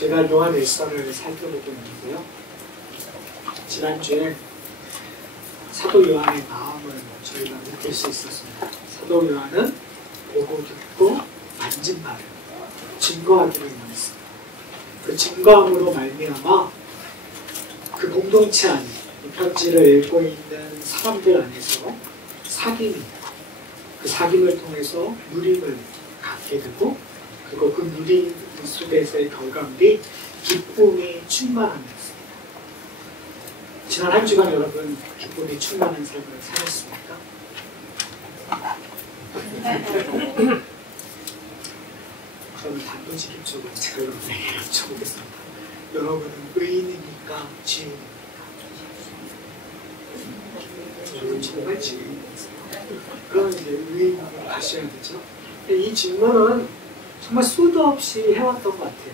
제가 요한 1서를 살펴보고 있는데요. 지난주에 사도 요한의 마음을 저희가 느낄 수 있었습니다. 사도 요한은 보고 듣고 만진 바를 증거하기를 원했습니다. 그 증거함으로 말미암아 그 공동체 안에 이 편지를 읽고 있는 사람들 안에서 사귐이, 그 사귐을 통해서 누림을 갖게 되고, 그리고 그 누림 속에서의 결과물이 기쁨이 충만한 것입니다. 지난 한 주간 여러분 기쁨이 충만한 삶을 살았습니까? 저는 단도직입적으로 제가 여러분에게 여쭤보겠습니다. 여러분은 의인입니까? 죄인입니까? 저는 정말 죄인입니다. 그럼 이제 의인으로 가셔야 되죠. 이 질문은 정말 수도 없이 해왔던 것 같아요.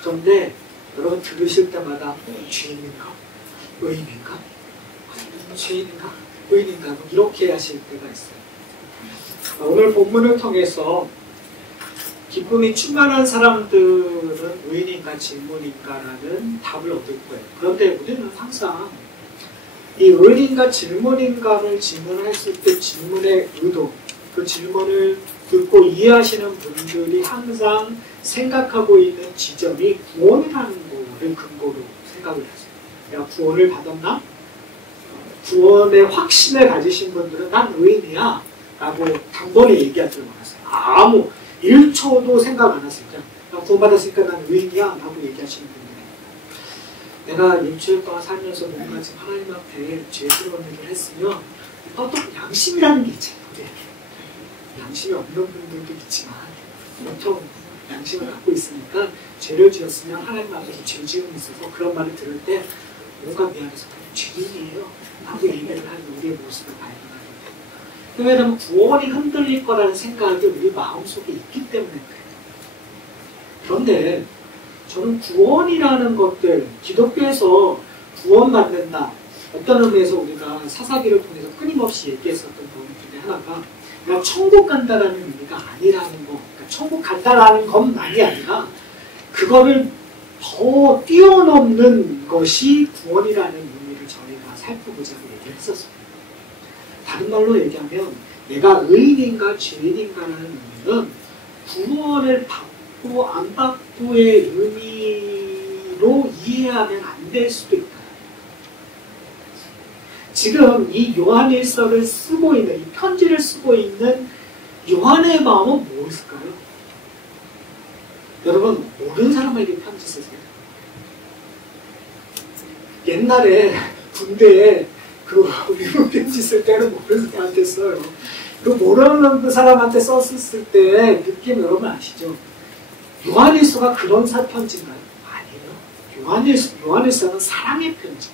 그런데 여러분 들으실 때마다 죄인인가? 의인인가? 죄인인가? 의인인가? 이렇게 하실 때가 있어요. 오늘 본문을 통해서 기쁨이 충만한 사람들은 의인인가 질문인가라는 답을 얻을 거예요. 그런데 우리는 항상 이 의인인가 질문인가를 질문했을 때 질문의 의도, 그 질문을 듣고 이해하시는 분들이 항상 생각하고 있는 지점이 구원이라는 거를 근거로 생각을 하세요. 내가 구원을 받았나? 구원의 확신을 가지신 분들은 난 의인이야 라고 단번에 얘기하지 않았어요. 아무 1초도 생각 안 하세요. 그냥 구원받았으니까 난 의인이야 라고 얘기하시는 분들이 내가 일주일 동안 살면서 뭔가 지금 하나님 앞에 죄스러운 일을 했으면 또 양심이라는 게 있잖아요. 양심이 없는 분들도 있지만 보통 양심을 갖고 있으니까 죄를 지었으면 하나님 앞에서 죄 지음이 있어서 그런 말을 들을 때 뭔가 미안해서 죄인이에요 하고 얘기를 하는 우리의 모습을 발견하게 돼요. 왜냐하면 구원이 흔들릴 거라는 생각이 우리 마음속에 있기 때문에 그래요. 그런데 저는 구원이라는 것들, 기독교에서 구원받는다, 어떤 의미에서 우리가 사사기를 통해서 끊임없이 얘기했었던 부분 중에 하나가 그냥 천국 간다라는 의미가 아니라는 거, 그러니까 천국 간다라는 것만이 아니라 그거를 더 뛰어넘는 것이 구원이라는 의미를 저희가 살펴보자고 얘기를 했었습니다. 다른 말로 얘기하면 내가 의인인가 죄인인가라는 의미는 구원을 받고 안 받고의 의미로 이해하면 안 될 수도 있다. 지금 이 요한 1서를 쓰고 있는, 이 편지를 쓰고 있는 요한의 마음은 무엇일까요? 여러분, 모르는 사람에게 편지 쓰세요. 옛날에 군대에 그 미국 편지 쓸 때는 모르는 사람한테 써요. 그 모르는 그 사람한테 썼을 때 느낌 여러분 아시죠? 요한 1서가 그런 편지인가요? 아니에요. 요한 1서는 사랑의 편지.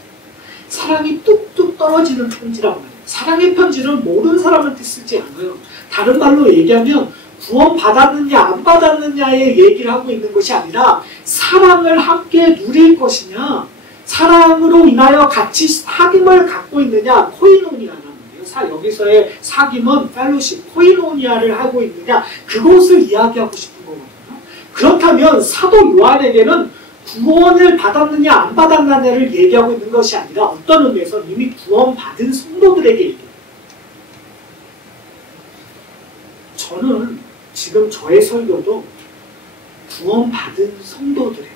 사랑이 뚝뚝 떨어지는 편지란 말이에요. 사랑의 편지는 모르는 사람한테 쓰지 않아요. 다른 말로 얘기하면 구원 받았느냐 안 받았느냐의 얘기를 하고 있는 것이 아니라 사랑을 함께 누릴 것이냐, 사랑으로 인하여 같이 사귐을 갖고 있느냐, 코이노니아라는 거예요. 여기서의 사귐은 펠로십, 코이노니아를 하고 있느냐, 그것을 이야기하고 싶은 거거든요. 그렇다면 사도 요한에게는 구원을 받았느냐 안 받았느냐를 얘기하고 있는 것이 아니라 어떤 의미에서 이미 구원받은 성도들에게 얘기해요. 저는 지금 저의 설교도 구원받은 성도들에게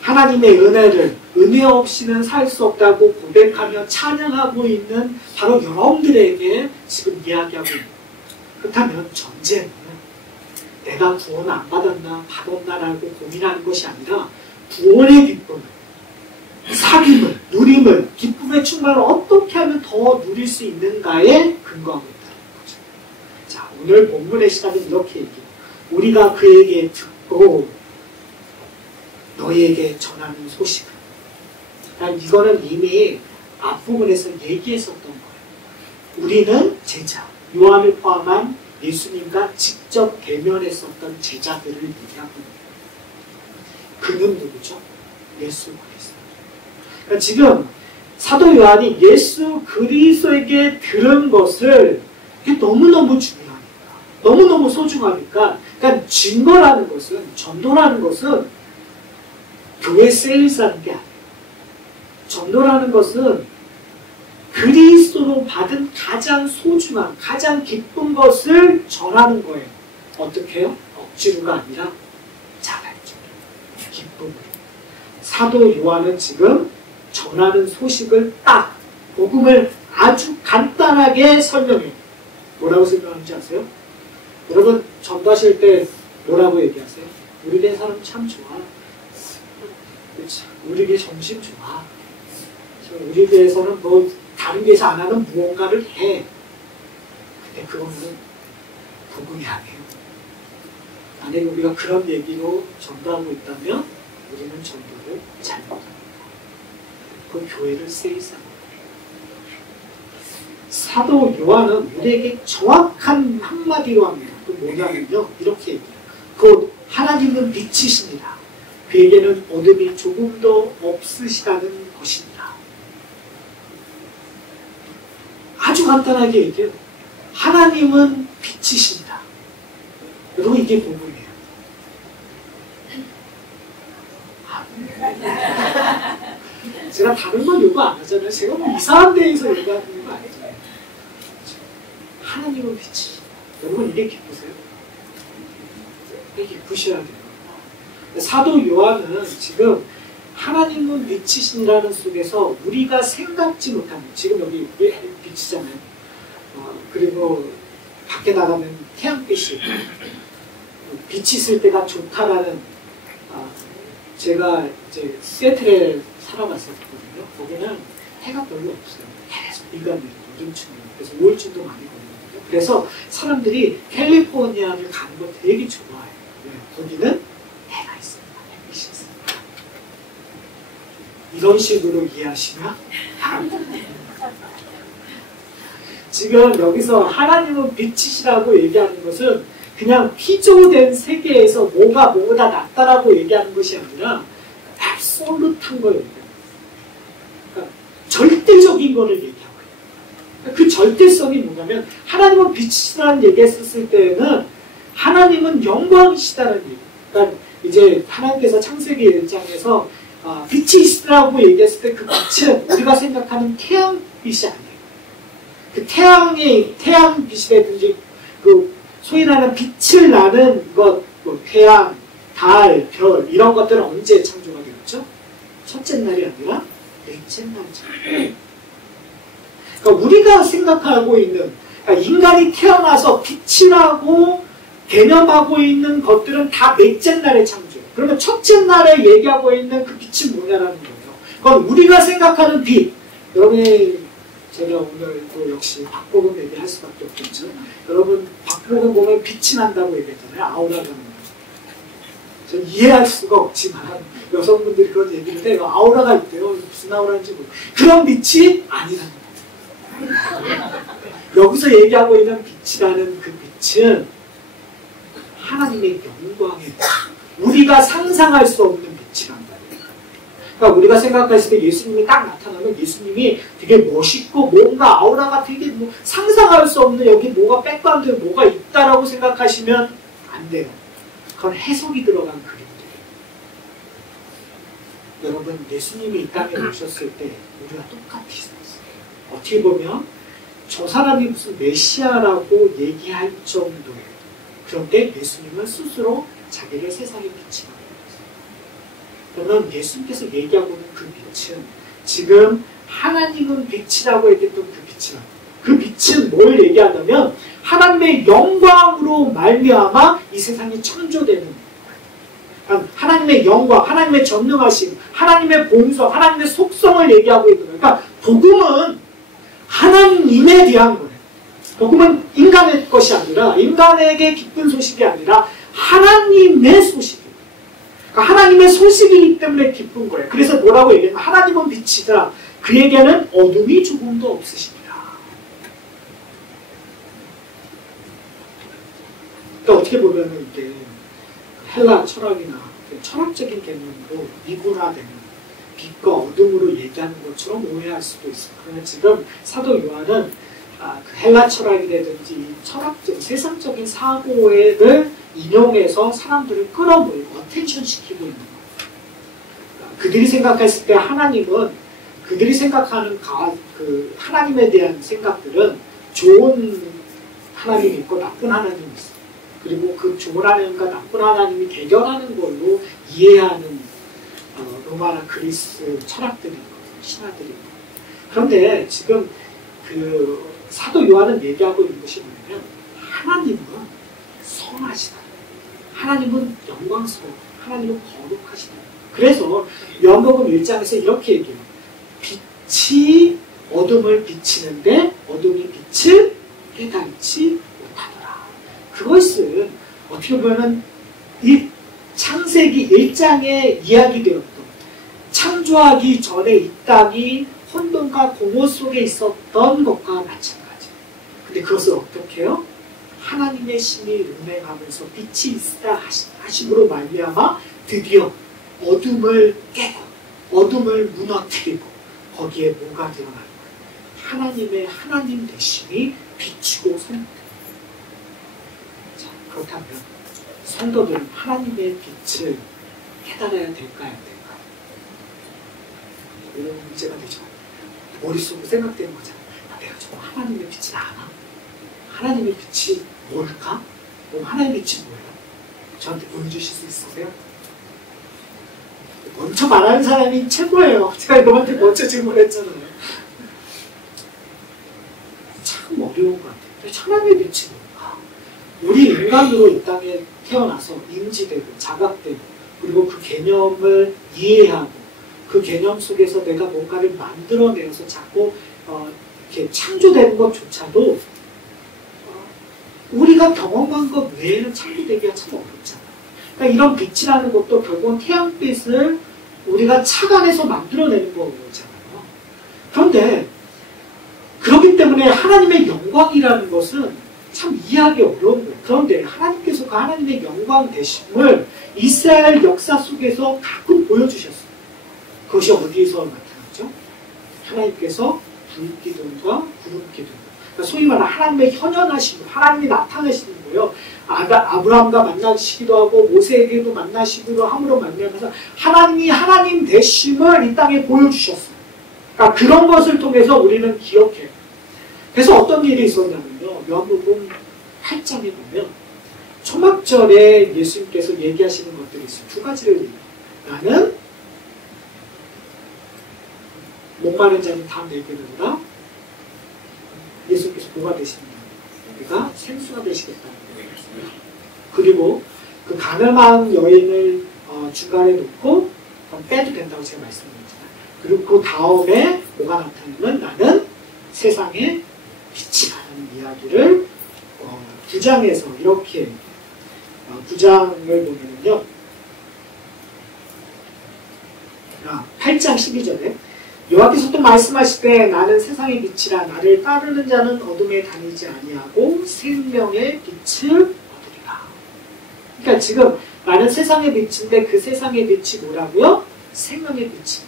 하나님의 은혜를 은혜 없이는 살 수 없다고 고백하며 찬양하고 있는 바로 여러분들에게 지금 이야기하고 있는 거예요. 그렇다면 전제는 내가 구원 안 받았나 받았나라고 고민하는 것이 아니라 구원의 기쁨을, 사귐을, 누림을, 기쁨의 충만을 어떻게 하면 더 누릴 수 있는가에 근거하고 있다는 거죠. 자, 오늘 본문의 시작은 이렇게 얘기해요. 우리가 그에게 듣고 너희에게 전하는 소식은. 그러니까 이거는 이미 앞부분에서 얘기했었던 거예요. 우리는 제자, 요한을 포함한 예수님과 직접 대면했었던 제자들을 얘기하고 있는 거예요. 그는 누구죠? 예수 그리스도. 그러니까 지금 사도 요한이 예수 그리스도에게 들은 것을 이게 너무너무 중요하니까, 너무너무 소중하니까, 그러니까 증거라는 것은, 전도라는 것은 교회 세일사는 게 아니에요. 전도라는 것은 그리스도로 받은 가장 소중한, 가장 기쁜 것을 전하는 거예요. 어떻게 해요? 억지로가 아니라 자발적으로, 기쁨으로. 사도 요한은 지금 전하는 소식을 딱, 복음을 아주 간단하게 설명해요. 뭐라고 설명하는지 아세요? 여러분 전도하실 때 뭐라고 얘기하세요? 우리 네 사람 참 좋아. 그렇지. 우리 네 정신 좋아. 우리 교회에서는 뭐 다른 교회에서 안 하는 무언가를 해. 근데 그거는 복음이 아니에요. 만약에 우리가 그런 얘기로 전도하고 있다면 우리는 전도를 잘못합니다. 그 교회를 세이사합니다. 사도 요한은 우리에게 정확한 한마디로 합니다. 그 뭐냐면요, 이렇게 얘기해요. 곧 하나님은 빛이십니다. 그에게는 어둠이 조금도 없으시다는 것입니다. 아주 간단하게 얘기해요. 하나님은 빛이십니다. 여러분 이게 복음이에요. 제가 다른 건 요구 안 하잖아요. 제가 뭐 이상한 데에서 얘기하는 거 아니잖아요. 하나님은 빛이십니다. 여러분 이게 기쁘세요? 이게 기쁘셔야 돼요. 사도 요한은 지금 하나님은 빛이신이라는 속에서 우리가 생각지 못하는, 지금 여기 빛이잖아요. 그리고 밖에 나가면 태양빛이, 빛이 있을 때가 좋다라는, 제가 이제 시애틀에 살아봤었거든요. 거기는 해가 별로 없어요. 계속 비가 내리고 요즘처럼. 그래서 우울증도 많이 걸리거든요. 그래서 사람들이 캘리포니아를 가는 거 되게 좋아해요. 네, 거기는 해가 있습니다. 햇빛이 있습니다. 이런 식으로 이해하시면 지금 여기서 하나님은 빛이시라고 얘기하는 것은 그냥 피조된 세계에서 뭐가 뭐보다 낫다라고 얘기하는 것이 아니라 absolute한 걸 얘기해요. 그러니까 절대적인 거를 얘기하고 있어요. 그 절대성이 뭐냐면 하나님은 빛이시라는 얘기했었을 때는 하나님은 영광이시다는 얘기. 그러니까 이제 하나님께서 창세기 1장에서 빛이 있으라고 얘기했을 때 그 빛은 우리가 생각하는 태양빛이 아니에요. 그 태양빛이라든지 그 소위 말하는 빛을 나는 것, 뭐 태양, 달, 별 이런 것들은 언제 창조가 되었죠? 첫째 날이 아니라 넷째 날이죠. 그러니까 우리가 생각하고 있는, 그러니까 인간이 태어나서 빛이라고 개념하고 있는 것들은 다 넷째 날의 창조예요. 그러면 첫째 날에 얘기하고 있는 그 빛이 뭐냐라는 거예요. 그건 우리가 생각하는 빛. 여러분이 제가 오늘 또 역시 박복음 얘기할 수밖에 없겠죠. 여러분 박복음 보면 빛이 난다고 얘기했잖아요. 아우라라는 거. 전 이해할 수가 없지만 여성분들이 그런 얘기를 해요. 아우라가 있대요. 무슨 아우라인지 모르겠어요. 그런 빛이 아니라는 거예요. 여기서 얘기하고 있는 빛이라는 그 빛은 하나님의 영광이에요. 우리가 상상할 수 없는 빛이란 말이에요. 그러니까 우리가 생각했을 때 예수님이 딱 나타나면 예수님이 되게 멋있고 뭔가 아우라가 되게 뭐 상상할 수 없는 여기 뭐가 백그라운드에 뭐가 있다라고 생각하시면 안 돼요. 그건 해석이 들어간 그림들이에요. 여러분 예수님이 이 땅에 오셨을 때 우리가 똑같이 있었어요. 어떻게 보면 저 사람이 무슨 메시아라고 얘기할 정도예요. 그런데 예수님은 스스로 자기를 세상의 빛이라고 했어요. 그러면 예수님께서 얘기하고 있는 그 빛은 지금 하나님은 빛이라고 얘기했던 그 빛이라고. 그 빛은 뭘 얘기하냐면 하나님의 영광으로 말미암아 이 세상이 창조되는 거예요. 하나님의 영광, 하나님의 전능하심, 하나님의 본성, 하나님의 속성을 얘기하고 있는 거예요. 그러니까 복음은 하나님에 대한 거예요. 복음은 인간의 것이 아니라 인간에게 기쁜 소식이 아니라 하나님의 소식이에요. 그러니까 하나님의 소식이기 때문에 기쁜 거예요. 그래서 뭐라고 얘기하면 하나님은 빛이다. 그에게는 어둠이 조금도 없으십니다. 그러니까 어떻게 보면 이게 헬라 철학이나 철학적인 개념으로 이구라되는 빛과 어둠으로 얘기하는 것처럼 오해할 수도 있어요. 그러나 지금 사도 요한은 그 헬라 철학이라든지 철학적, 세상적인 사고를 인용해서 사람들을 끌어모이고 어텐션 시키고 있는 거예요. 그들이 생각했을 때 하나님은 그들이 생각하는 그 하나님에 대한 생각들은 좋은 하나님이 있고 나쁜 하나님이 있어요. 그리고 그 좋은 하나님과 나쁜 하나님이 대결하는 걸로 이해하는 로마나 그리스 철학들이 있거든요. 신화들이 있거든요. 그런데 지금 그 사도 요한은 얘기하고 있는 것이 뭐냐면 하나님은 선하시다. 하나님은 영광스러워. 하나님은 거룩하시다. 그래서 요한복음 1장에서 이렇게 얘기해요. 빛이 어둠을 비치는데 어둠이 빛을 깨닫지 못하더라. 그것은 어떻게 보면 이 창세기 1장에 이야기되었던 창조하기 전에 이 땅이 혼돈과 공허 속에 있었던 것과 마찬가지예요. 근데 그것을 어떻게 해요? 하나님의 신이 운행하면서 빛이 있으라 하심으로 말미암아 드디어 어둠을 깨고 어둠을 무너뜨리고 거기에 뭐가 드러나는 거예요? 하나님의 하나님 되심이 비추고 선포돼요. 자, 그렇다면 성도들은 하나님의 빛을 깨달아야 될까요? 안 될까요? 이런 문제가 되죠. 머릿속으로 생각되는 거잖아요. 내가 정말 하나님의 빛을 아나? 하나님의 빛이 뭘까? 그럼 하나님의 빛이 뭐예요? 저한테 보여주실 수 있으세요? 먼저 말하는 사람이 최고예요. 제가 너한테 먼저 질문했잖아요. 참 어려운 것 같아요. 하나님의 빛이 뭘까? 우리 인간으로 이 땅에 태어나서 인지되고 자각되고 그리고 그 개념을 이해하고 그 개념 속에서 내가 뭔가를 만들어내서 자꾸 이렇게 창조되는 것조차도 우리가 경험한 것 외에는 창조되기가 참 어렵잖아요. 그러니까 이런 빛이라는 것도 결국은 태양빛을 우리가 착안해서 만들어내는 거잖아요. 그런데 그렇기 때문에 하나님의 영광이라는 것은 참 이해하기 어려운 거예요. 그런데 하나님께서 그 하나님의 영광 되심을 이스라엘 역사 속에서 가끔 보여주셨어요. 그것이 어디서 나타났죠? 하나님께서 불기둥과 구름기둥. 그러니까 소위 말하는 하나님의 현현하심으로 하나님이 나타내시는 거예요. 아브라함과 만나시기도 하고 모세에게도 만나시기도 함으로 만나면서 하나님이 하나님 되심을 이 땅에 보여주셨어요. 그러니까 그런 것을 통해서 우리는 기억해요. 그래서 어떤 일이 있었냐면요. 요한복음 8장에 보면 초막절에 예수님께서 얘기하시는 것들이 있어요. 두 가지를 얘기해요. 나는 목마른 자는 다 내게 되리라. 예수께서 뭐가 되십니다. 우리가 생수가 되시겠다는 거예요. 그리고 그 가늠한 여인을 중간에 놓고 빼도 된다고 제가 말씀드렸잖아요. 그리고 그 다음에 뭐가 나타나면 나는 세상의 빛이라는 이야기를 9장에서 이렇게 9장을 보면요. 8장 12절에 여호와께서 또 말씀하실 때 나는 세상의 빛이라 나를 따르는 자는 어둠에 다니지 아니하고 생명의 빛을 얻으리라. 그러니까 지금 나는 세상의 빛인데 그 세상의 빛이 뭐라고요? 생명의 빛이.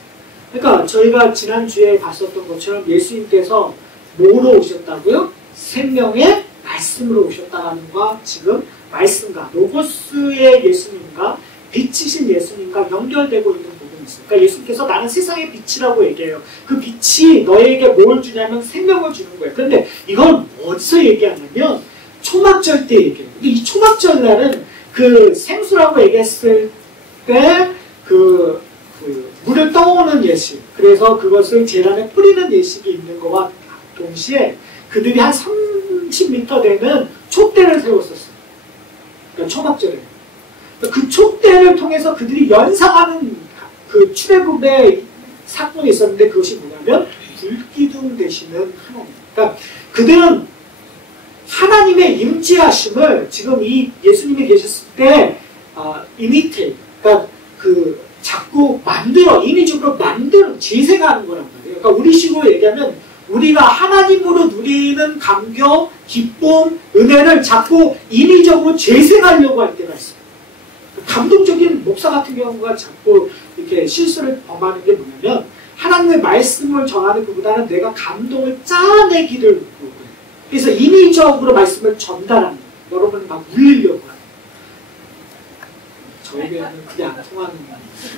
그러니까 저희가 지난주에 봤었던 것처럼 예수님께서 뭐로 오셨다고요? 생명의 말씀으로 오셨다는 것과 지금 말씀과 로고스의 예수님과 빛이신 예수님과 연결되고 있는 부분이 있어요. 그러니까 예수님께서 나는 세상의 빛이라고 얘기해요. 그 빛이 너에게 뭘 주냐면 생명을 주는 거예요. 그런데 이걸 어디서 얘기하냐면 초막절 때 얘기해요. 근데 이 초막절 날은 그 생수라고 얘기했을 때 물을 떠오는 예식, 그래서 그것을 제단에 뿌리는 예식이 있는 것과 동시에 그들이 한 30m 되는 촛대를 세웠었어요. 그러니까 초막절에. 그 촛대를 통해서 그들이 연상하는 그 출애굽의 사건이 있었는데 그것이 뭐냐면 불기둥 되시는 하나님. 그러니까 그들은 하나님의 임재하심을 지금 이 예수님이 계셨을 때 이미테이트, 그러니까 자꾸 인위적으로 만들어 재생하는 거란 말이에요. 그러니까 우리식으로 얘기하면 우리가 하나님으로 누리는 감격, 기쁨, 은혜를 자꾸 인위적으로 재생하려고 할 때가 있어요. 감동적인 목사 같은 경우가 자꾸 이렇게 실수를 범하는 게 뭐냐면 하나님의 말씀을 전하는 것보다는 내가 감동을 짜내기를 거예요. 그래서 인위적으로 말씀을 전달하는 거예요. 여러분 막 울리려고 하는 거예요. 저에게는 그게 안 통하는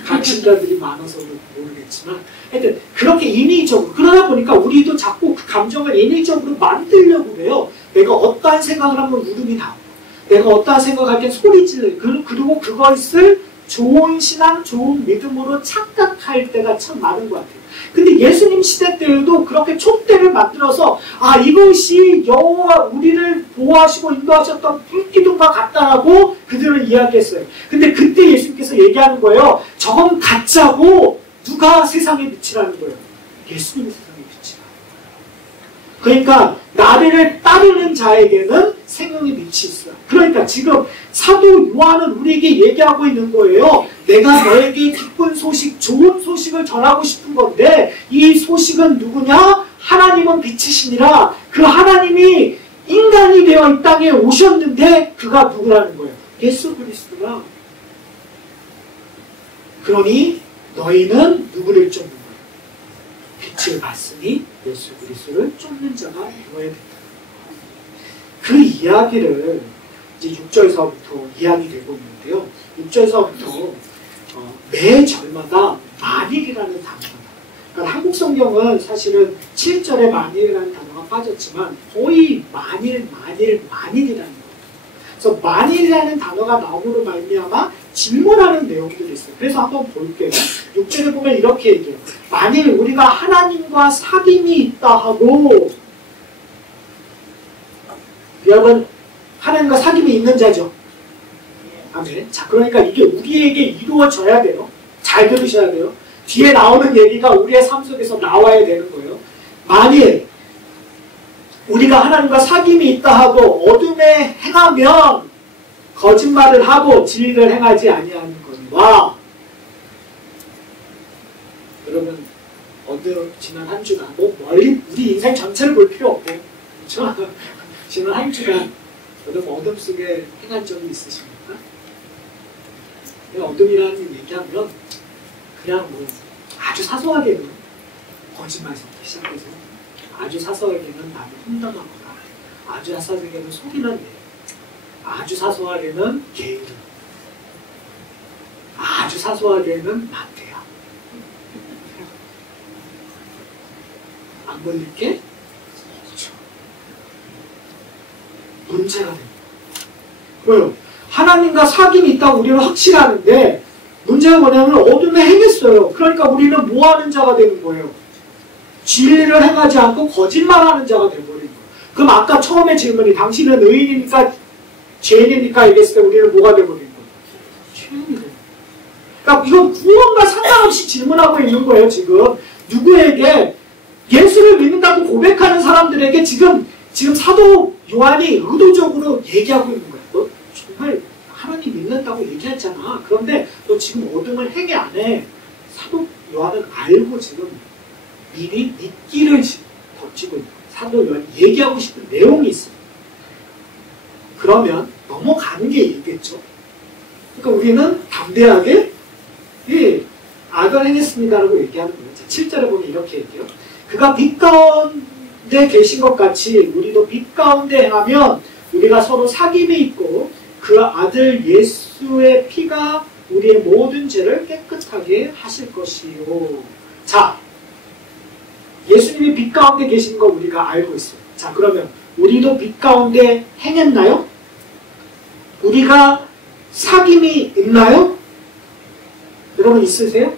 강신자들이 많아서 모르겠지만 하여튼 그렇게 인위적으로 그러다 보니까 우리도 자꾸 그 감정을 인위적으로 만들려고 해요. 내가 어떠한 생각을 하면 울음이 나오고 내가 어떠한 생각을 할 때 소리 질러요. 그리고 그것을 좋은 신앙, 좋은 믿음으로 착각할 때가 참 많은 것 같아요. 근데 예수님 시대 때에도 그렇게 촛대를 만들어서 이것이 여호와 우리를 보호하시고 인도하셨던 불기둥과 같다라고 그들은 이야기했어요. 근데 그때 예수님께서 얘기하는 거예요. 저건 가짜고 누가 세상의 빛이라는 거예요. 예수님이 세상의 빛이라. 그러니까 나를 따르는 자에게는 생명의 빛이 있어요. 그러니까 지금 사도 요한은 우리에게 얘기하고 있는 거예요. 내가 너에게 기쁜 소식, 좋은 소식을 전하고 싶은 건데 이 소식은 누구냐? 하나님은 빛이시니라. 그 하나님이 인간이 되어 이 땅에 오셨는데 그가 누구라는 거예요? 예수 그리스도라. 그러니 너희는 누구를 쫓는 거예요? 빛을 봤으니 예수 그리스도를 쫓는 자가 되어야 된다. 그 이야기를 이제 6절서부터 이야기되고 있는데요. 6절서부터 매 절마다 만일이라는 단어가 나와요. 그러니까 한국 성경은 사실은 7절에 만일이라는 단어가 빠졌지만 거의 만일이라는 거예요. 그래서 만일이라는 단어가 나옴으로 말미암아 질문하는 내용들이 있어요. 그래서 한번 볼게요. 6절에 보면 이렇게 얘기해요. 만일 우리가 하나님과 사귐이 있다 하고 여러분 하나님과 사귐이 있는 자죠. 아멘. 자, 그러니까 이게 우리에게 이루어져야 돼요. 잘 들으셔야 돼요. 뒤에 나오는 얘기가 우리의 삶 속에서 나와야 되는 거예요. 만일 우리가 하나님과 사귐이 있다 하고 어둠에 행하면 거짓말을 하고 진리를 행하지 아니하는 거니와 여러분 지난 한 주간 멀리 우리 인생 전체를 볼 필요 없고 그렇죠? 지난 한 주간 여러분 어둠 속에 행한 적이 있으십니까? 어둠이라는 얘기하면 그냥 아주 사소하게는 거짓말에서 시작해서 아주 사소하게는 남을 험담하거나 아주 사소하게는 속이는 일 아주 사소하게는 게으름 아주 사소하게는 낙태야 안 걸릴게? 그렇죠. 문제가 됩니다. 왜요? 하나님과 사귐이 있다고 우리는 확실하는데 문제가 뭐냐면 어둠에 행했어요. 그러니까 우리는 뭐하는 자가 되는 거예요? 진리를 행하지 않고 거짓말하는 자가 되어버린 거예요. 그럼 아까 처음에 질문이 당신은 의인입니까? 죄인입니까? 얘기했을 때 우리는 뭐가 되어버린 거예요? 죄인이 돼요. 그러니까 이건 구원과 상관없이 질문하고 있는 거예요. 지금 누구에게 예수를 믿는다고 고백하는 사람들에게 지금 사도 요한이 의도적으로 얘기하고 있는 거예요. 너 정말 하나님 믿는다고 얘기했잖아. 그런데 너 지금 어둠을 행해 안 해. 사도 요한은 알고 지금 미리 미끼를 던지고 있는 거예요. 사도 요한이 얘기하고 싶은 내용이 있어요. 그러면 넘어가는 게 있겠죠. 그러니까 우리는 담대하게 악을 행했습니다라고 얘기하는 거예요. 7절에 보면 이렇게 얘기해요. 그가 빛 가운데 계신 것 같이 우리도 빛 가운데 행하면 우리가 서로 사귐이 있고 그 아들 예수의 피가 우리의 모든 죄를 깨끗하게 하실 것이요. 자, 예수님이 빛 가운데 계신 거 우리가 알고 있어요. 자, 그러면 우리도 빛 가운데 행했나요? 우리가 사귐이 있나요? 여러분 있으세요?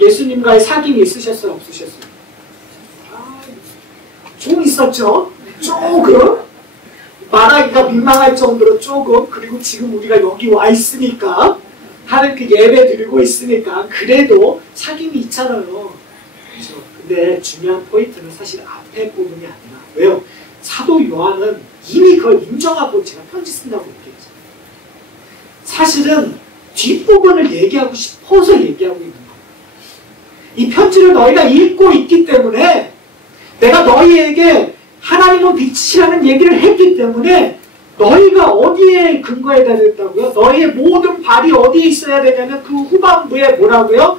예수님과의 사귐이 있으셨어요? 없으셨어요? 좀 있었죠? 조금 말하기가 민망할 정도로 조금. 그리고 지금 우리가 여기 와 있으니까 하는 그 예배 드리고 있으니까 그래도 사귐이 있잖아요. 그렇죠? 근데 중요한 포인트는 사실 앞에 부분이 아니라 왜요? 사도 요한은 이미 그걸 인정하고 제가 편지 쓴다고 얘기했죠. 사실은 뒷부분을 얘기하고 싶어서 얘기하고 있는 거예요. 이 편지를 너희가 읽고 있기 때문에 내가 너희에게 하나님은 빛이라는 얘기를 했기 때문에 너희가 어디에 근거해야 된다고요? 너희의 모든 발이 어디에 있어야 되냐면 그 후반부에 뭐라고요?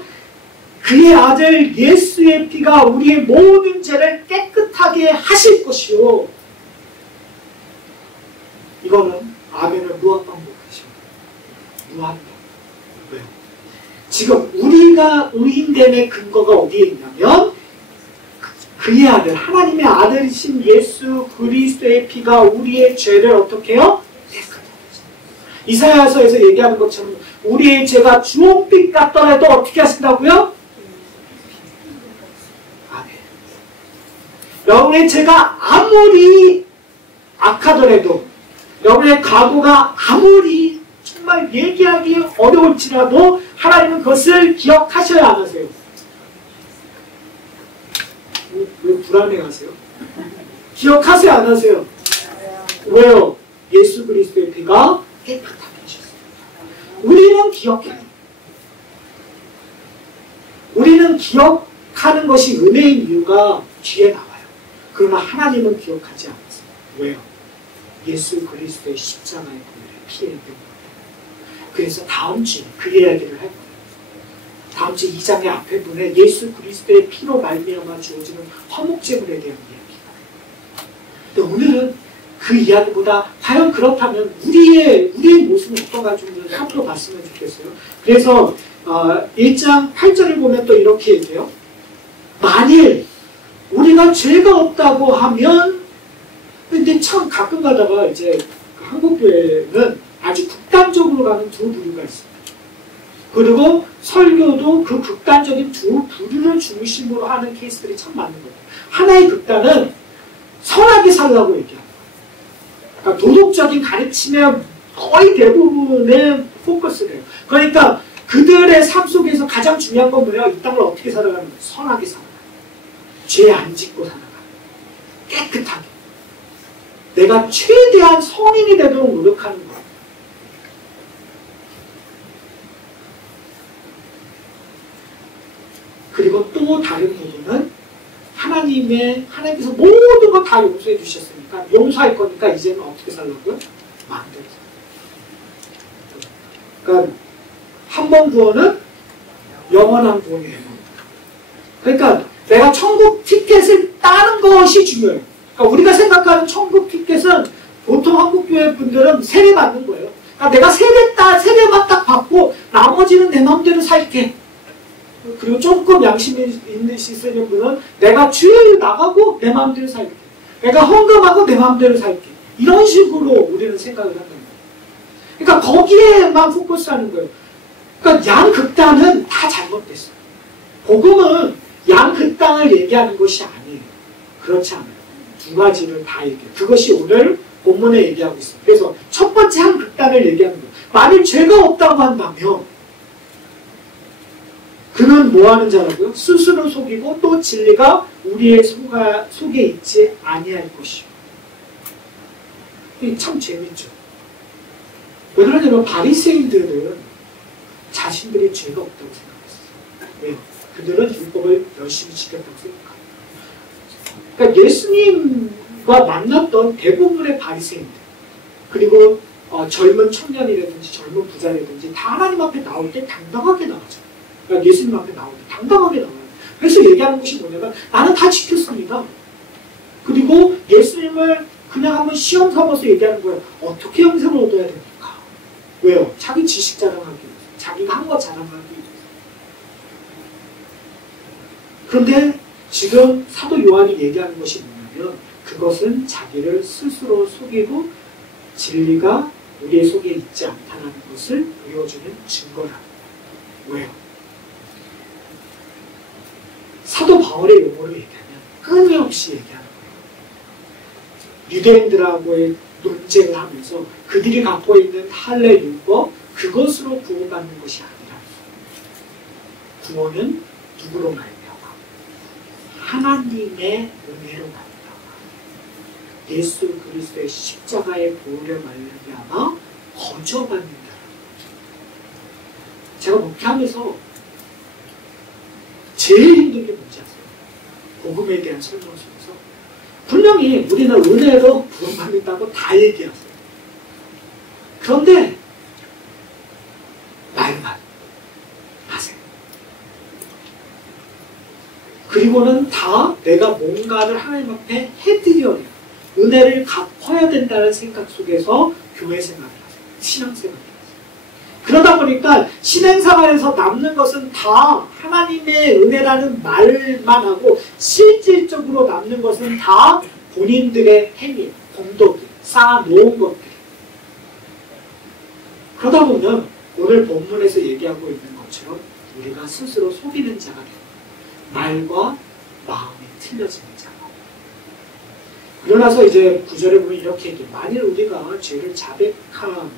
그의 아들 예수의 피가 우리의 모든 죄를 깨끗하게 하실 것이요. 이거는 아멘을 무한 반복하십니다. 무한 반복. 왜요? 지금 우리가 의인됨의 근거가 어디에 있냐면 그의 아들, 하나님의 아들이신 예수 그리스도의 피가 우리의 죄를 어떻게 해요? 이사야서에서 얘기하는 것처럼 우리의 죄가 주홍빛 같더라도 어떻게 하신다고요? 아멘. 여러분의 죄가 아무리 악하더라도, 여러분의 과거가 아무리 정말 얘기하기 어려울지라도 하나님은 그것을 기억하셔야 안 하세요. 왜 불안해하세요? 기억하세요 안 하세요? 왜요? 예수 그리스도의 피가 깨끗하게 하셨습니다. 우리는 기억해요. 우리는 기억하는 것이 은혜인 이유가 뒤에 나와요. 그러나 하나님은 기억하지 않았어요. 왜요? 예수 그리스도의 십자가의 보혈의 피에 때문에. 그래서 다음 주에 그 이야기를 할 거예요. 다음 주 2장의 앞에 보면 예수 그리스도의 피로 말미암아 주어지는 화목제물에 대한 이야기가. 근데 오늘은 그 이야기보다 과연 그렇다면 우리의 모습은 어떤가 좀 함께 봤으면 좋겠어요. 그래서 1장 8절을 보면 또 이렇게 얘기해요. 만일 우리가 죄가 없다고 하면, 근데 참 가끔 가다가 이제 한국교회는 아주 극단적으로 가는 두 부류가 있습니다. 그리고 설교도 그 극단적인 두 부류를 중심으로 하는 케이스들이 참 많은 거예요. 하나의 극단은 선하게 살라고 얘기합니다. 그러니까 도덕적인 가르침에 거의 대부분의 포커스를 해요. 그러니까 그들의 삶 속에서 가장 중요한 건 뭐예요? 이 땅을 어떻게 살아가는 거예요? 선하게 살아가는 거예요. 죄 안 짓고 살아가는 거예요. 깨끗하게. 내가 최대한 성인이 되도록 노력하는 거예요. 그리고 또 다른 부분은 하나님께서 모든 거 다 용서해 주셨으니까 용서할 거니까 이제는 어떻게 살라고요? 마음대로 살아요. 그러니까 한 번 구원은 영원한 구원이에요. 그러니까 내가 천국 티켓을 따는 것이 중요해요. 그러니까 우리가 생각하는 천국 티켓은 보통 한국교회 분들은 세례 받는 거예요. 그러니까 내가 세례만 딱 받고 나머지는 내 마음대로 살게. 그리고 조금 양심이 있으신 분은 내가 주일 나가고 내 마음대로 살게. 내가 헌금하고 내 마음대로 살게. 이런 식으로 우리는 생각을 한다는 거예요. 그러니까 거기에만 포커스하는 거예요. 그러니까 양극단은 다 잘못됐어요. 복음은 양극단을 얘기하는 것이 아니에요. 그렇지 않아요. 두 가지를 다 얘기해요. 그것이 오늘 본문에 얘기하고 있어요. 그래서 첫 번째 한 극단을 얘기하는 거예요. 만일 죄가 없다고 한다면 그는 뭐 하는 자라고요? 스스로 속이고 또 진리가 우리의 속에 있지 아니할 것이요. 이게 참 재밌죠. 왜 그러냐면 바리새인들은 자신들이 죄가 없다고 생각했어요. 왜요? 그들은 율법을 열심히 지켰다고 생각합니다. 그러니까 예수님과 만났던 대부분의 바리새인들, 그리고 젊은 청년이라든지 젊은 부자라든지 다 하나님 앞에 나올 때 당당하게 나오죠. 그러니까 예수님 앞에 나올 때 당당하게 나와요. 그래서 얘기하는 것이 뭐냐면 나는 다 지켰습니다. 그리고 예수님을 그냥 한번 시험 삼아서 얘기하는 거예요. 어떻게 영생을 얻어야 됩니까? 왜요? 자기 지식 자랑하기 위해서. 자기가 한 거 자랑하기 위해서. 그런데 지금 사도 요한이 얘기하는 것이 뭐냐면 그것은 자기를 스스로 속이고 진리가 우리의 속에 있지 않다는 것을 보여주는 증거라. 왜요? 사도 바울의 용어로 얘기하면 끊임없이 얘기하는 거예요. 유대인들하고의 논쟁을 하면서 그들이 갖고 있는 할례 율법 그것으로 구원받는 것이 아니라 구원은 누구로 말미암아? 하나님의 은혜로 말미암아 예수 그리스도의 십자가의 보혈로 말미암아 거저받는다. 제가 목회하면서 제일 힘든 게 뭔지 아세요? 복음에 대한 설명 속에서 분명히 우리는 은혜로 구원받는다고 다 얘기하세요. 그런데 말만 하세요. 그리고는 다 내가 뭔가를 하나님 앞에 해드려야 해요. 은혜를 갚아야 된다는 생각 속에서 교회 생활을 하세요. 신앙 생활을 하세요. 그러다 보니까 신행생활에서 남는 것은 다 하나님의 은혜라는 말만 하고 실질적으로 남는 것은 다 본인들의 행위, 공덕이 쌓아놓은 것들. 그러다 보면 오늘 본문에서 얘기하고 있는 것처럼 우리가 스스로 속이는 자가 되고 말과 마음이 틀려지는 자가. 그러나서 이제 9절에 보면 이렇게 얘기해요. 만일 우리가 죄를 자백하면,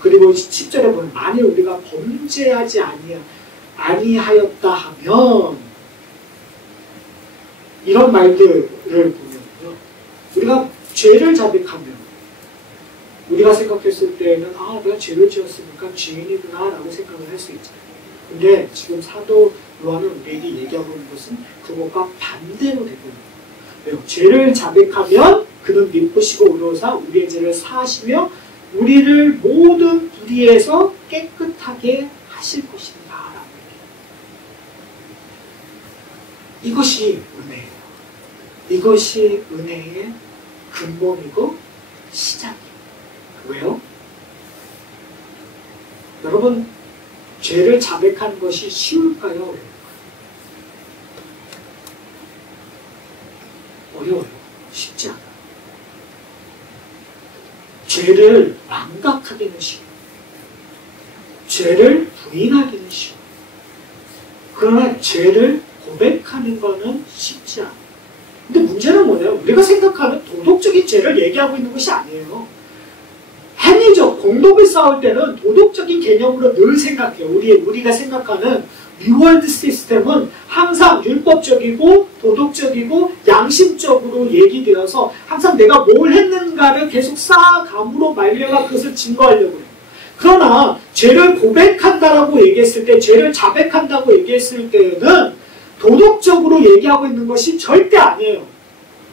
그리고 10절에 보면 만일 우리가 범죄하지 아니하였다 하면, 이런 말들을 보면요, 우리가 죄를 자백하면 우리가 생각했을 때는 내가 죄를 지었으니까 죄인이구나 라고 생각을 할 수 있잖아요. 근데 지금 사도 요한은 우리에게 얘기하고 있는 것은 그것과 반대로 되고 있는 거예요. 왜요? 죄를 자백하면 그는 미쁘시고 의로우사 우리의 죄를 사하시며 우리를 모든 불의에서 깨끗하게 하실 것입니다. 라고 얘기해요. 이것이 은혜예요. 이것이 은혜의 근본이고 시작이에요. 왜요? 여러분, 죄를 자백하는 것이 쉬울까요? 어려워요. 쉽지 않아요. 죄를 망각하기는 쉬워요. 죄를 부인하기는 쉬워요. 그러나 죄를 고백하는 것은 쉽지 않아요. 근데 문제는 뭐냐면 우리가 생각하는 도덕적인 죄를 얘기하고 있는 것이 아니에요. 행위적, 공덕을 쌓을 때는 도덕적인 개념으로 늘 생각해요. 우리가 생각하는 리월드 시스템은 항상 율법적이고 도덕적이고 양심적으로 얘기되어서 항상 내가 뭘 했는가를 계속 쌓아감으로 말려가 그것을 증거하려고 해요. 그러나 죄를 고백한다라고 얘기했을 때, 죄를 자백한다고 얘기했을 때는 도덕적으로 얘기하고 있는 것이 절대 아니에요.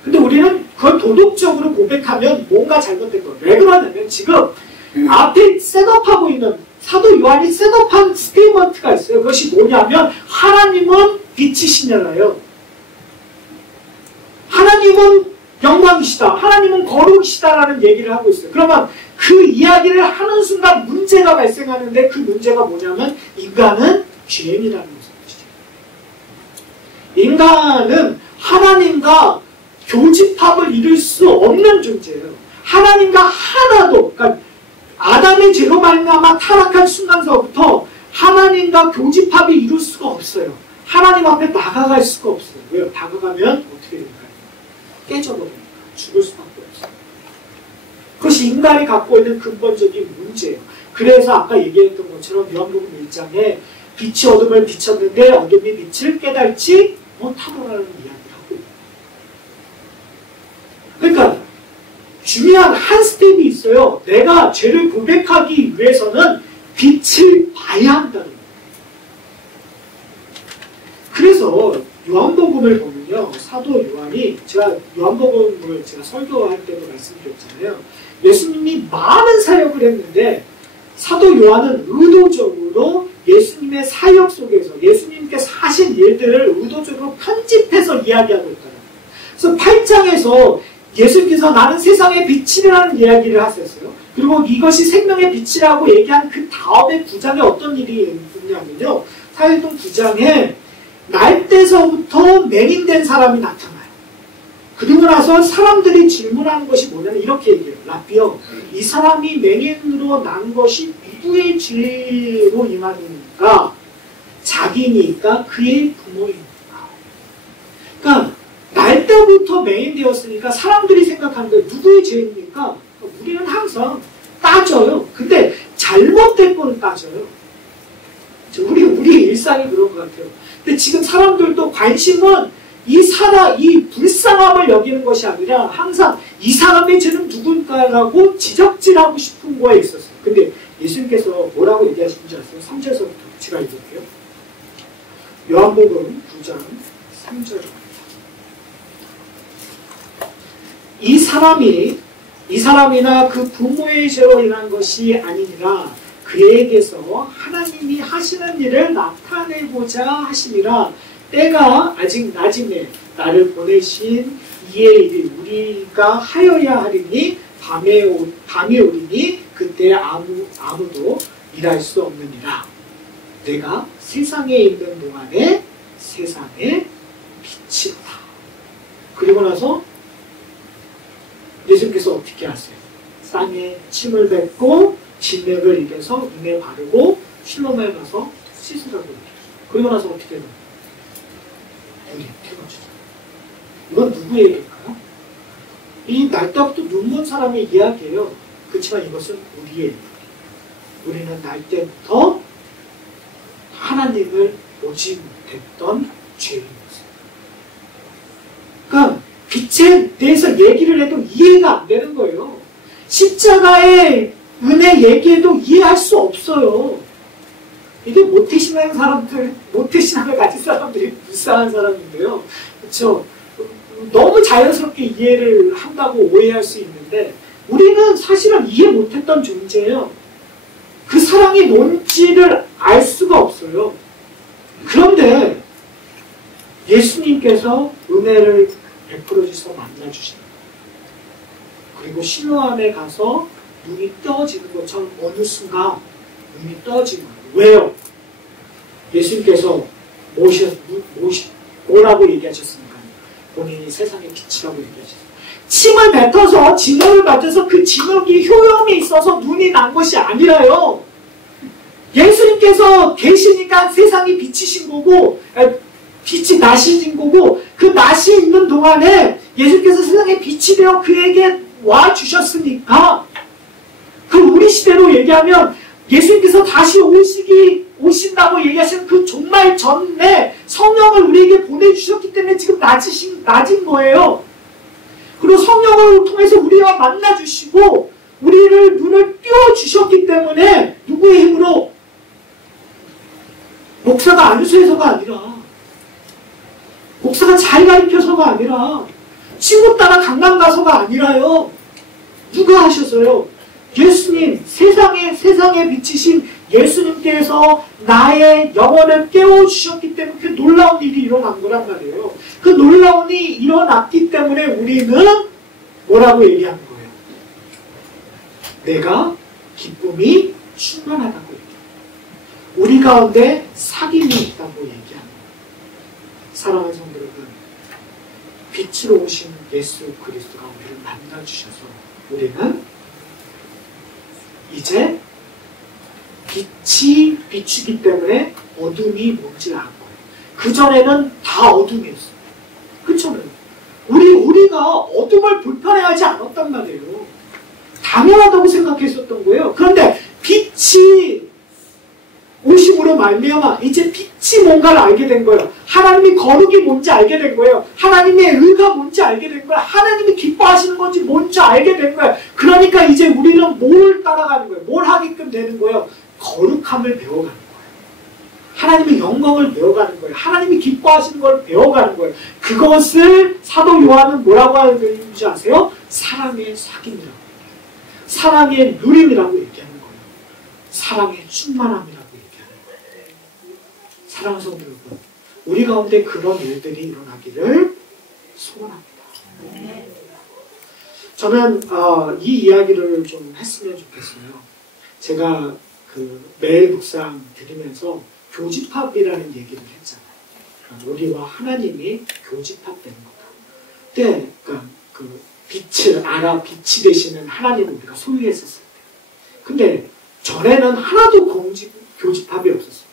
근데 우리는 그걸 도덕적으로 고백하면 뭔가 잘못된 거예요. 왜 그러냐면 지금 앞에 셋업하고 있는 사도 요한이 셋업한 스테이먼트가 있어요. 그것이 뭐냐면 하나님은 빛이시잖아요. 하나님은 영광이시다. 하나님은 거룩이시다라는 얘기를 하고 있어요. 그러면 그 이야기를 하는 순간 문제가 발생하는데 그 문제가 뭐냐면 인간은 죄인이라는 것이죠. 인간은 하나님과 교집합을 이룰 수 없는 존재예요. 하나님과 하나도, 그러니까 아담의 죄로 말미암아 타락한 순간서부터 하나님과 교집합이 이룰 수가 없어요. 하나님 앞에 다가갈 수가 없어요. 왜요? 다가가면 어떻게 될까요? 깨져버립니다. 죽을 수밖에 없어요. 그것이 인간이 갖고 있는 근본적인 문제예요. 그래서 아까 얘기했던 것처럼 요한복음 1장에 빛이 어둠을 비췄는데 어둠이 빛을 깨달지 못하더라는 이야기를 하고 있어요. 그러니까 중요한 한 스텝이 있어요. 내가 죄를 고백하기 위해서는 빛을 봐야 한다는 거예요. 그래서 요한복음을 보면요, 사도 요한이, 제가 요한복음을 제가 설교할 때도 말씀드렸잖아요. 예수님이 많은 사역을 했는데 사도 요한은 의도적으로 예수님의 사역 속에서 예수님께서 하신 일들을 의도적으로 편집해서 이야기하고 있잖아요. 그래서 8장에서 예수님께서 나는 세상의 빛이라는 이야기를 하셨어요. 그리고 이것이 생명의 빛이라고 얘기한 그 다음에 9장에 어떤 일이 있냐면요, 사도행전 9장에 날 때서부터 맹인된 사람이 나타나요. 그리고 나서 사람들이 질문하는 것이 뭐냐면 이렇게 얘기해요. 라비여, 이 사람이 맹인으로 난 것이 누구의 죄로 인하니까? 자기니까 그의 부모입니까? 그러니까 날 때부터 맹인되었으니까 사람들이 생각하는 거예요. 누구의 죄입니까? 우리는 항상 따져요. 근데 잘못된 거는 따져요. 우리 일상이 그런 것 같아요. 근데 지금 사람들도 관심은 이 불쌍함을 여기는 것이 아니라 항상 이 사람의 죄는 누군가라고 지적질하고 싶은 거에 있었어요. 근데 예수님께서 뭐라고 얘기하시는 줄 아세요? 3절에서부터 제가 읽을게요. 요한복음 9장 3절입니다. 이 사람이나 그 부모의 죄로 인한 것이 아니니라 그에게서 하나님이 하시는 일을 나타내고자 하심이라. 때가 아직 낮음에 나를 보내신 이의 일이 우리가 하여야 하리니 밤이 오리니 그때 아무도 일할 수 없느니라. 내가 세상에 있는 동안에 세상의 빛이다. 그리고 나서 예수님께서 어떻게 하세요? 땅에 침을 뱉고 진액을 입에서 눈에 바르고 실로마에 가서 씻으라고 해요. 그리고 나서 어떻게 해요? 눈이 켜져요. 이건 누구의 얘기일까요? 이 날때부터 눈먼 사람의 이야기예요. 그렇지만 이것은 우리의 얘기예요. 우리는 날때부터 하나님을 보지 못했던 죄인이었어요. 그러니까 빛에 대해서 얘기를 해도 이해가 안 되는 거예요. 십자가의 은혜 얘기해도 이해할 수 없어요. 이게 모태신앙 사람들, 모태신앙을 가진 사람들이 불쌍한 사람인데요. 그렇죠? 너무 자연스럽게 이해를 한다고 오해할 수 있는데 우리는 사실은 이해 못했던 존재예요. 그 사랑의 논지를 알 수가 없어요. 그런데 예수님께서 은혜를 베풀어 주셔서 만나주십니다. 그리고 실로암에 가서 눈이 떠지는 것처럼 어느 순간 눈이 떠지는 거예요. 왜요? 예수님께서 뭐라고 얘기하셨습니까? 본인이 세상의 빛이라고 얘기하셨어요. 침을 뱉어서 진흙을 뱉어서 그 진흙이 효용이 있어서 눈이 난 것이 아니라요. 예수님께서 계시니까 세상이 빛이신 거고 빛이 나시진 거고 그 낯이 있는 동안에 예수님께서 세상에 빛이 되어 그에게 와주셨으니까 그 우리 시대로 얘기하면 예수님께서 다시 오신다고 얘기하시는 그 정말 전에 성령을 우리에게 보내주셨기 때문에 지금 낮은 거예요. 그리고 성령을 통해서 우리와 만나주시고 우리를 눈을 띄워주셨기 때문에 누구의 힘으로? 목사가 안수해서가 아니라 목사가 잘 가르쳐서가 아니라 친구 따라 강남 가서가 아니라요. 누가 하셨어요? 예수님, 세상에 비치신 예수님께서 나의 영혼을 깨워주셨기 때문에 그 놀라운 일이 일어난 거란 말이에요. 그 놀라운 일이 일어났기 때문에 우리는 뭐라고 얘기하는 거예요? 내가 기쁨이 충만하다고 얘기해요. 우리 가운데 사귐이 있다고 얘기하는 거예요. 사랑하는 성도 여러분, 빛으로 오신 예수 그리스도가 우리를 만나주셔서 우리는 이제 빛이 비추기 때문에 어둠이 뭔지 안 거예요. 그전에는 다 어둠이었어요. 그렇잖아요. 우리가 어둠을 불편해하지 않았단 말이에요. 당연하다고 생각했었던 거예요. 그런데 빛이 오심으로 말미암아 이제 빛이 뭔가를 알게 된 거예요. 하나님이 거룩이 뭔지 알게 된 거예요. 하나님의 의가 뭔지 알게 된 거예요. 하나님이 기뻐하시는 건지 뭔지 알게 된 거예요. 그러니까 이제 우리는 뭘 따라가는 거예요? 뭘 하게끔 되는 거예요? 거룩함을 배워가는 거예요. 하나님의 영광을 배워가는 거예요. 하나님이 기뻐하시는 걸 배워가는 거예요. 그것을 사도 요한은 뭐라고 하는지 아세요? 사랑의 사귐이라고. 사랑의 누림이라고 얘기하는 거예요. 사랑의 충만함이라고. 사랑하는 성도 여러분, 우리 가운데 그런 일들이 일어나기를 소원합니다. 저는 이 이야기를 좀 했으면 좋겠어요. 제가 매일 묵상 드리면서 교집합이라는 얘기를 했잖아요. 우리와 하나님이 교집합되는 거다. 그때 그 빛을 알아 빛이 되시는 하나님을 우리가 소유했었을 때. 근데 전에는 하나도 교집합이 없었어요.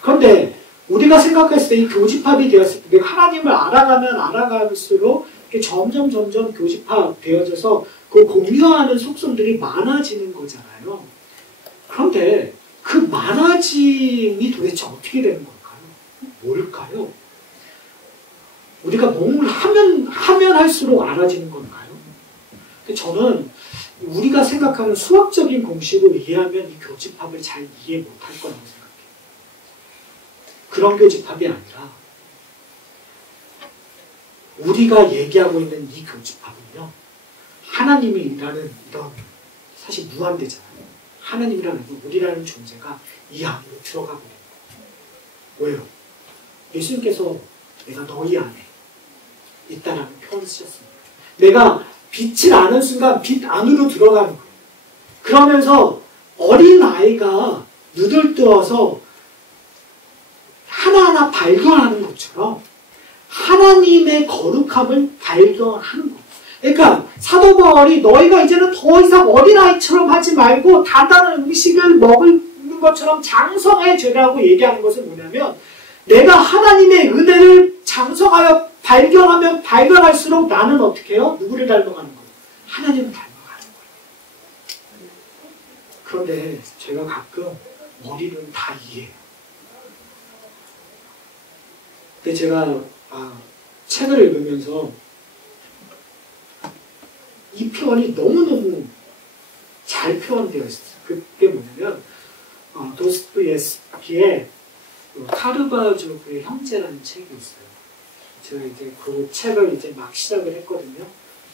그런데 우리가 생각했을 때 이 교집합이 되었을 때 내가 하나님을 알아갈수록 점점 교집합 되어져서 그 공유하는 속성들이 많아지는 거잖아요. 그런데 그 많아짐이 도대체 어떻게 되는 걸까요? 뭘까요? 우리가 뭘 하면 할수록 알아지는 건가요? 저는 우리가 생각하는 수학적인 공식을 이해하면 이 교집합을 잘 이해 못할 거라고 생각해요. 그런 교집합이 아니라 우리가 얘기하고 있는 이 교집합은요, 하나님이 일하는 이런 사실 무한대잖아요. 하나님이라는 우리라는 존재가 이 안으로 들어가고 있는 거예요. 왜요? 예수님께서 내가 너희 안에 있다라는 표현을 쓰셨습니다. 내가 빛을 아는 순간 빛 안으로 들어가는 거예요. 그러면서 어린아이가 눈을 뜨어서 하나하나 발견하는 것처럼 하나님의 거룩함을 발견하는 것. 그러니까 사도 바울이 너희가 이제는 더 이상 어린아이처럼 하지 말고 단단한 음식을 먹는 것처럼 장성해 되라고 얘기하는 것은 뭐냐면 내가 하나님의 은혜를 장성하여 발견하면 발견할수록 나는 어떻게 해요? 누구를 닮아가는 거예요? 하나님을 닮아가는 거예요. 그런데 제가 가끔 머리는 다 이해해요. 근데 제가 책을 읽으면서 이 표현이 너무너무 잘 표현되어 있었어요. 그게 뭐냐면 도스토옙스키의 카르바조프의 형제라는 책이 있어요. 제가 이제 그 책을 이제 막 시작을 했거든요.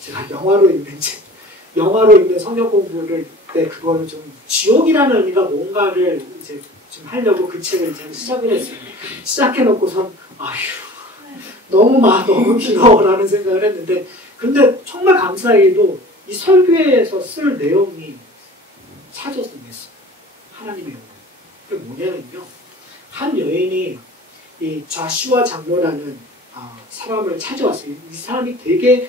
제가 영화로 읽는 성경 공부를 때 그거를 좀 지옥이라는 의미가 뭔가를 이제 좀 하려고 그 책을 이제 시작을 했어요. 시작해놓고선 너무 길어라는 생각을 했는데 근데 정말 감사하게도 이 설교에서 쓸 내용이 찾아서 냈어요. 하나님의 영광. 그게 뭐냐면요. 한 여인이 이 좌시와 장로라는 사람을 찾아왔어요. 이 사람이 되게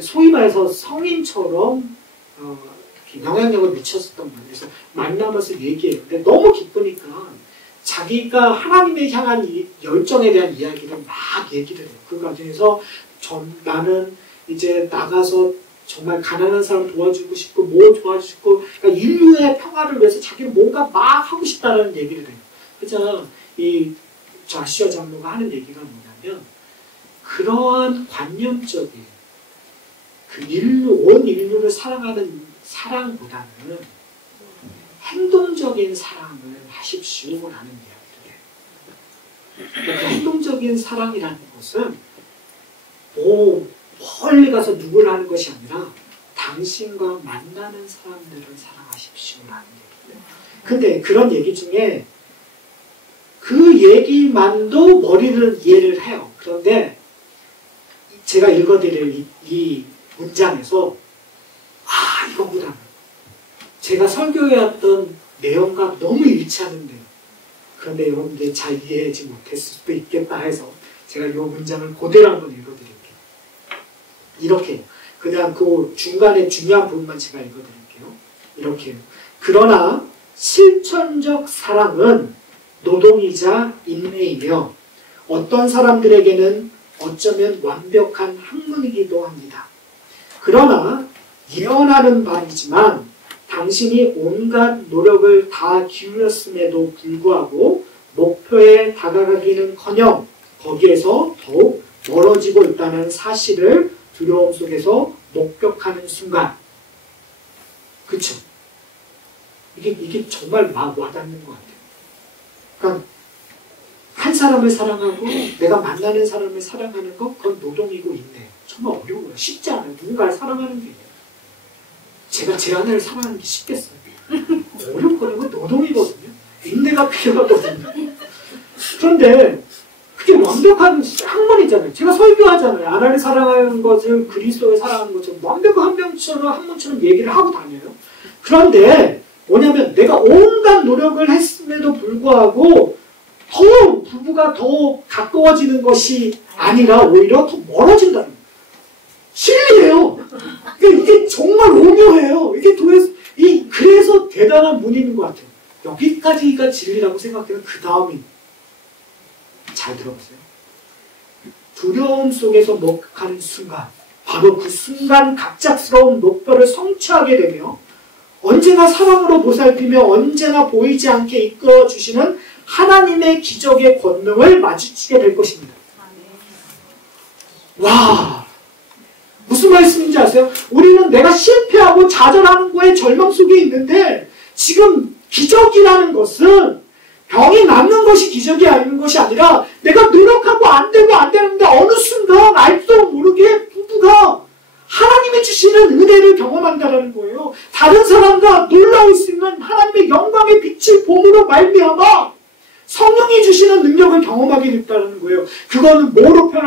소위 말해서 성인처럼 영향력을 미쳤었던 거예요. 그래서 만나면서 얘기해요. 근데 너무 기쁘니까 자기가 하나님에 향한 이 열정에 대한 이야기를 막 얘기를 해요. 그 과정에서 나는 이제 나가서 정말 가난한 사람 도와주고 싶고 뭐 도와주고 싶고 그러니까 인류의 평화를 위해서 자기는 뭔가 막 하고 싶다는 얘기를 해요. 그래서 이 좌시와 장로가 하는 얘기가 뭐냐면 그러한 관념적인 온 인류를 사랑하는 사랑보다는 행동적인 사랑을 하십시오라는 이야기를 해요. 그러니까 행동적인 사랑이라는 것은 멀리 가서 누구를 하는 것이 아니라 당신과 만나는 사람들을 사랑하십시오라는 얘기예요. 근데 그런 얘기 중에 그 얘기만도 머리를 이해를 해요. 그런데 제가 읽어드릴 이 문장에서 이거보다는 제가 설교해왔던 내용과 너무 일치하는데요. 그런데 여러분들이 잘 이해하지 못했을 수도 있겠다 해서 제가 이 문장을 그대로 한번 읽어드릴게요. 이렇게 그냥 그 중간에 중요한 부분만 제가 읽어드릴게요. 이렇게 그러나 실천적 사랑은 노동이자 인내이며 어떤 사람들에게는 어쩌면 완벽한 학문이기도 합니다. 그러나 예언하는 바이지만 당신이 온갖 노력을 다 기울였음에도 불구하고 목표에 다가가기는커녕 거기에서 더욱 멀어지고 있다는 사실을 두려움 속에서 목격하는 순간, 그쵸? 이게 정말 막 와닿는 것 같아요. 그러니까 한 사람을 사랑하고 내가 만나는 사람을 사랑하는 것, 그건 노동이고 인내. 정말 어려워요. 쉽지 않아요. 누군가를 사랑하는 게. 제가 제 아내를 사랑하는 게 쉽겠어요. 어렵거든요. 노동이거든요. 인내가 필요하거든요. 그런데 그게 완벽한 학문이잖아요. 제가 설교하잖아요. 아내를 사랑하는 것을 그리스도를 사랑하는 것처럼 완벽한 학문처럼 얘기를 하고 다녀요. 그런데 뭐냐면 내가 온갖 노력을 했음에도 불구하고 더 부부가 더 가까워지는 것이 아니라 오히려 더 멀어진다는 거예요. 진리예요. 이게 정말 오묘해요. 그래서 대단한 문인인 것 같아요. 여기까지가 진리라고 생각되면 그 다음이 잘 들어보세요. 두려움 속에서 목격하는 순간, 바로 그 순간 갑작스러운 목표를 성취하게 되며 언제나 사랑으로 보살피며 언제나 보이지 않게 이끌어주시는 하나님의 기적의 권능을 마주치게 될 것입니다. 와, 무슨 말씀인지 아세요? 우리는 내가 실패하고 좌절하는 거에 절망 속에 있는데 지금 기적이라는 것은 병이 낫는 것이 기적이 아닌 것이 아니라 내가 노력하고 안 되는데 어느 순간 알도 모르게 부부가 하나님이 주시는 은혜를 경험한다는 거예요. 다른 사람과 놀라울 수 있는 하나님의 영광의 빛을 봄으로 말미암아 성령이 주시는 능력을 경험하게 됐다는 거예요. 그거는 뭐로 표현할